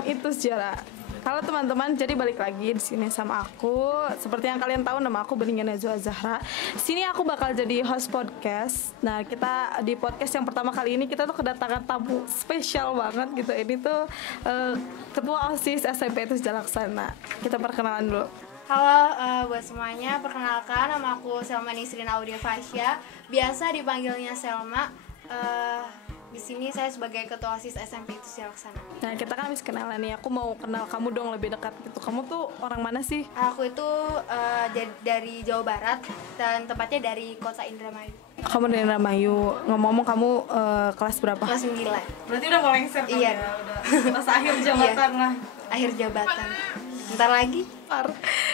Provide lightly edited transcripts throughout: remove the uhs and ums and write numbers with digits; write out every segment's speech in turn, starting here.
dalam itu sejarah. Kalau teman-teman, jadi balik lagi di sini sama aku. Seperti yang kalian tahu, nama aku Beningan Najwa Zahra. Sini aku bakal jadi host podcast. Nah, kita di podcast yang pertama kali ini kita tuh kedatangan tamu spesial banget gitu. Ini tuh Ketua OSIS SMP itu Jalaksana. Kita perkenalan dulu. Halo buat semuanya, perkenalkan nama aku Selma Nisrina Audia Fasya. Biasa dipanggilnya Selma. Di sini saya sebagai ketua OSIS SMP itu Jalaksana. Nah, kita kan habis kenalan nih. Aku mau kenal kamu dong lebih dekat gitu. Kamu tuh orang mana sih? Aku itu dari Jawa Barat dan tepatnya dari Kota Indramayu. Kamu dari Indramayu. Ngomong-ngomong kamu kelas berapa? Kelas 9. Berarti udah mau lengser kan? Iya. Ya? Udah kelas akhir jabatan lah. Akhir jabatan. Bentar lagi.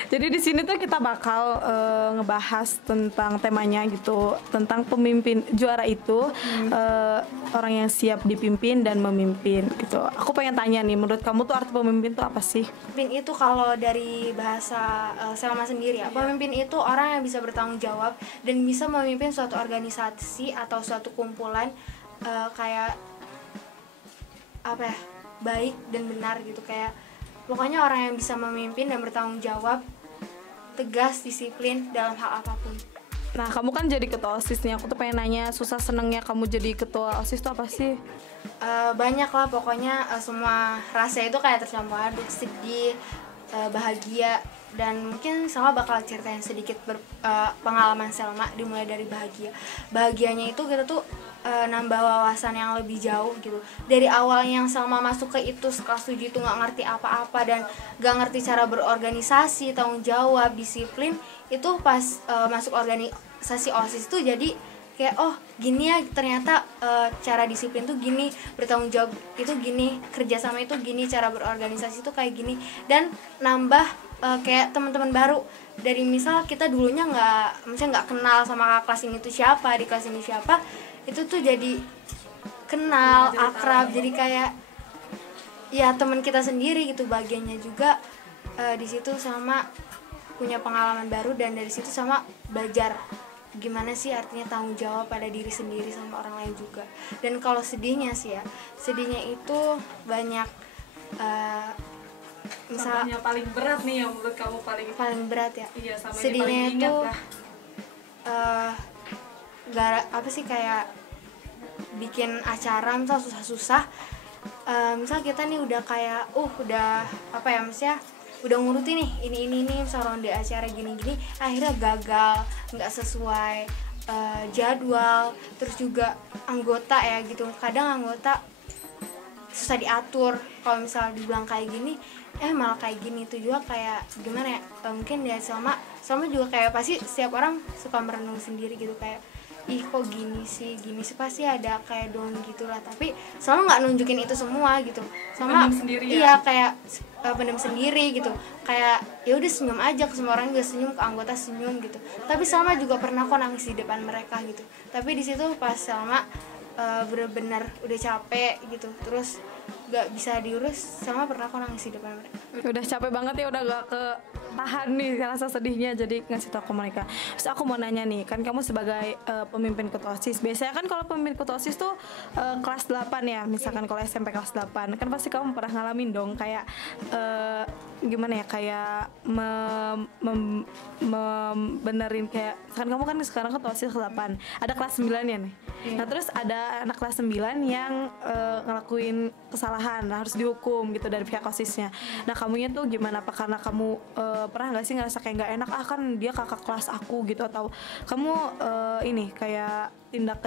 Jadi di sini tuh kita bakal ngebahas tentang temanya gitu, tentang pemimpin juara itu orang yang siap dipimpin dan memimpin gitu. Aku pengen tanya nih, menurut kamu tuh arti pemimpin tuh apa sih? Pemimpin itu kalau dari bahasa Selma sendiri ya, pemimpin itu orang yang bisa bertanggung jawab dan bisa memimpin suatu organisasi atau suatu kumpulan kayak apa ya, baik dan benar gitu, kayak pokoknya orang yang bisa memimpin dan bertanggung jawab, tegas, disiplin dalam hal apapun. Nah, kamu kan jadi ketua OSIS nih. Aku tuh pengen nanya, susah senengnya kamu jadi ketua OSIS tuh apa sih? Banyak lah pokoknya, semua rasa itu kayak tercampur aduk, sedih, bahagia. Dan mungkin Selma bakal ceritain sedikit pengalaman Selma, dimulai dari bahagia. Bahagianya itu kita tuh nambah wawasan yang lebih jauh gitu. Dari awal yang Selma masuk ke itu kelas 7 itu gak ngerti apa-apa dan gak ngerti cara berorganisasi, tanggung jawab, disiplin. Itu pas masuk organisasi OSIS tuh jadi kayak oh gini ya ternyata cara disiplin tuh gini, bertanggung jawab itu gini, kerjasama itu gini, cara berorganisasi itu kayak gini. Dan nambah kayak teman-teman baru. Dari misal kita dulunya nggak kenal sama kelas ini tuh siapa, di kelas ini siapa, itu tuh jadi kenal, akrab, jadi kayak ya teman kita sendiri gitu. Bagiannya juga di situ sama punya pengalaman baru, dan dari situ sama belajar gimana sih artinya tanggung jawab pada diri sendiri sama orang lain juga. Dan kalau sedihnya sih ya, sedihnya itu banyak. Misalnya paling berat nih yang menurut kamu paling berat ya. Iya, sama sedihnya itu apa sih, kayak bikin acara misal susah-susah, misal kita nih udah kayak udah apa ya, maksudnya udah ngurutin nih ini misal ronde acara gini-gini, akhirnya gagal, nggak sesuai jadwal. Terus juga anggota ya gitu, kadang anggota susah diatur. Kalau misal dibilang kayak gini malah kayak gini, itu juga kayak gimana ya, mungkin ya sama juga kayak pasti setiap orang suka merenung sendiri gitu, kayak ih kok gini sih pasti ada kayak down gitulah. Tapi sama nggak nunjukin itu semua gitu, sama iya kayak pendem sendiri gitu, kayak ya udah senyum aja ke semua orang, juga senyum ke anggota, senyum gitu. Tapi sama juga pernah kok nangis di depan mereka gitu. Tapi di situ pas sama bener-bener udah capek gitu, terus gak bisa diurus, sama pernah kok nangis di depan mereka. Udah capek banget ya, udah gak ketahan nih rasa sedihnya, jadi ngasih tau ke mereka. Terus aku mau nanya nih, kan kamu sebagai pemimpin ketua OSIS, biasanya kan kalau pemimpin ketua OSIS tuh kelas 8 ya, misalkan kalau SMP kelas 8, kan pasti kamu pernah ngalamin dong kayak gimana ya, kayak benerin, kayak kan kamu kan sekarang ketua OSIS kelas 8, ada kelas 9 ya nih. Nah terus ada anak kelas 9 yang ngelakuin kesalahan, harus dihukum gitu dari pihak OSISnya. Nah kamunya tuh gimana? Apa karena kamu pernah nggak sih ngerasa kayak nggak enak, kan dia kakak kelas aku gitu, atau kamu ini kayak tindak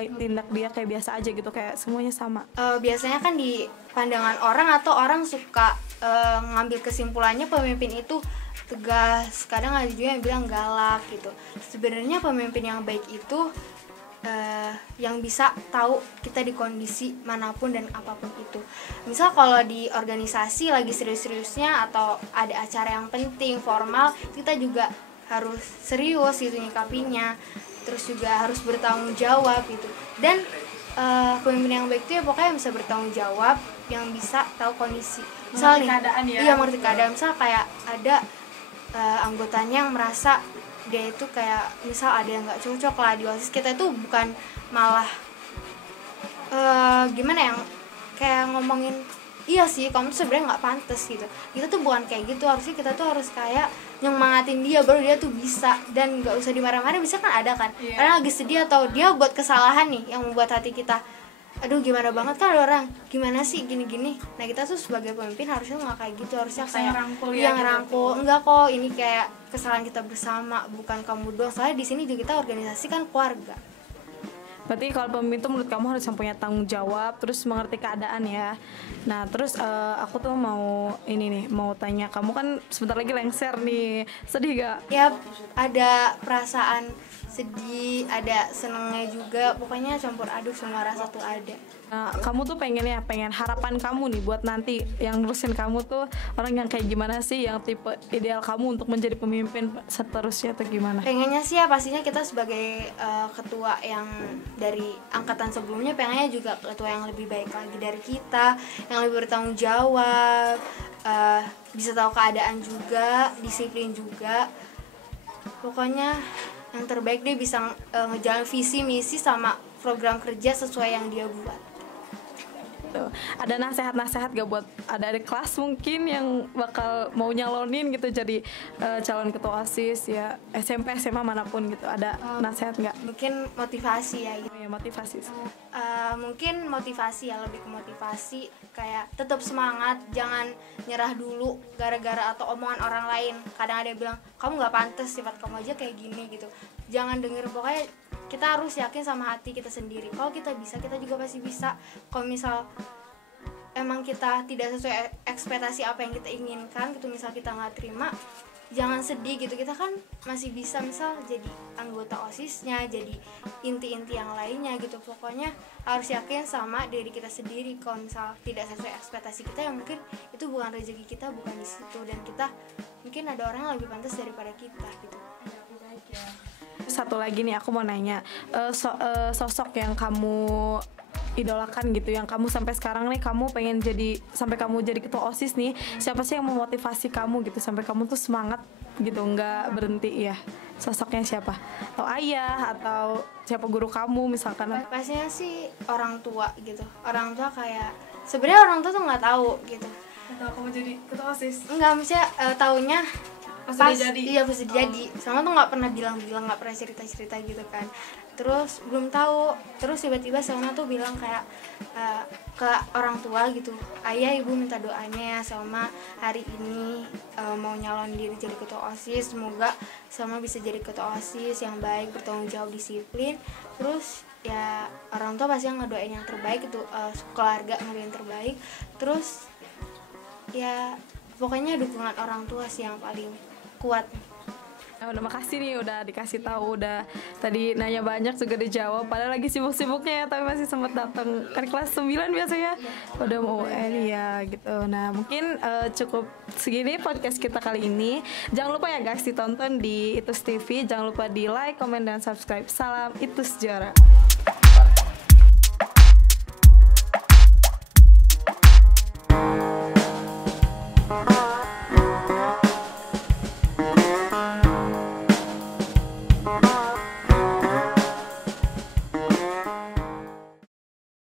dia kayak biasa aja gitu, kayak semuanya sama? Biasanya kan di pandangan orang atau orang suka ngambil kesimpulannya pemimpin itu tegas, kadang ada juga yang bilang galak gitu. Sebenarnya pemimpin yang baik itu yang bisa tahu kita di kondisi manapun dan apapun itu. Misal kalau di organisasi lagi serius-seriusnya atau ada acara yang penting formal, kita juga harus serius gitu nyikapinya, terus juga harus bertanggung jawab gitu. Dan pemimpin yang baik itu ya pokoknya bisa bertanggung jawab, yang bisa tahu kondisi. Misal mengerti keadaan. Misal kayak ada anggotanya yang merasa dia itu kayak misal ada yang nggak cocok lah di OSIS, kita itu bukan malah gimana yang kayak ngomongin iya sih kamu tuh sebenarnya nggak pantas gitu. Kita tuh bukan kayak gitu, harusnya kita tuh harus kayak nyemangatin dia baru dia tuh bisa, dan nggak usah dimarah-marah. Bisa kan ada kan orang lagi sedih atau dia buat kesalahan nih yang membuat hati kita aduh gimana banget kan, ada orang gimana sih gini-gini. Nah kita tuh sebagai pemimpin harusnya nggak kayak gitu, harusnya kayak yang ngerangkul enggak kok, ini kayak kesalahan kita bersama, bukan kamu doang. Soalnya di sini juga kita organisasi kan keluarga. Berarti kalau pemimpin tuh menurut kamu harus yang punya tanggung jawab, terus mengerti keadaan ya. Nah terus aku tuh mau ini nih, mau tanya, kamu kan sebentar lagi lengser nih, sedih gak? Ya ada perasaan sedih, ada senengnya juga, pokoknya campur aduk, semua rasa tuh ada. Nah, kamu tuh pengen harapan kamu nih buat nanti yang nerusin kamu tuh orang yang kayak gimana sih, yang tipe ideal kamu untuk menjadi pemimpin seterusnya atau gimana? Pengennya sih ya pastinya kita sebagai ketua yang dari angkatan sebelumnya, pengennya juga ketua yang lebih baik lagi dari kita, yang lebih bertanggung jawab, bisa tahu keadaan juga, disiplin juga. Pokoknya yang terbaik, dia bisa ngejalan visi misi sama program kerja sesuai yang dia buat. Tuh. Ada nasehat-nasehat gak buat adik-adik kelas mungkin yang bakal mau nyalonin gitu jadi calon ketua OSIS ya, SMP, SMA manapun gitu, ada nasehat gak? Mungkin motivasi ya gitu. Oh ya, motivasi. Mungkin motivasi ya, lebih ke motivasi, kayak tetap semangat, jangan nyerah dulu gara-gara atau omongan orang lain. Kadang ada yang bilang kamu nggak pantas, sifat kamu aja kayak gini gitu. Jangan denger, pokoknya kita harus yakin sama hati kita sendiri. Kalau kita bisa, kita juga pasti bisa. Kalau misal emang kita tidak sesuai ekspektasi apa yang kita inginkan gitu, misal kita nggak terima, jangan sedih gitu. Kita kan masih bisa misal jadi anggota OSISnya, jadi inti-inti yang lainnya gitu. Pokoknya harus yakin sama diri kita sendiri. Kalau misal tidak sesuai ekspektasi kita, ya mungkin itu bukan rezeki kita, bukan di situ, dan kita mungkin ada orang yang lebih pantas daripada kita gitu. Satu lagi nih aku mau nanya, sosok yang kamu idolakan gitu, yang kamu sampai sekarang nih kamu pengen jadi, sampai kamu jadi ketua OSIS nih, siapa sih yang memotivasi kamu gitu sampai kamu tuh semangat gitu, nggak berhenti ya? Sosoknya siapa? Atau ayah, atau siapa guru kamu misalkan? Pastinya sih orang tua gitu. Orang tua kayak sebenarnya orang tua tuh nggak tahu gitu. Atau kamu jadi ketua OSIS? Enggak, maksudnya taunya Pas udah jadi? Iya pas udah jadi. Sama tuh nggak pernah bilang-bilang, nggak pernah cerita-cerita gitu kan. Terus belum tahu, terus tiba-tiba Selma tuh bilang kayak ke orang tua gitu, ayah ibu minta doanya ya Selma hari ini mau nyalon diri jadi ketua OSIS, semoga Selma bisa jadi ketua OSIS yang baik, bertanggung jawab, disiplin. Terus ya orang tua pasti yang ngedoain yang terbaik itu, keluarga ngedoain yang terbaik. Terus ya pokoknya dukungan orang tua sih yang paling kuat. Nah, udah makasih nih udah dikasih tahu, udah tadi nanya banyak juga dijawab, padahal lagi sibuk-sibuknya ya, tapi masih sempat datang kan kelas 9 biasanya udah mau ya gitu. Nah mungkin cukup segini podcast kita kali ini. Jangan lupa ya guys ditonton di Itus TV, jangan lupa di like, komen, dan subscribe. Salam Itus Juara.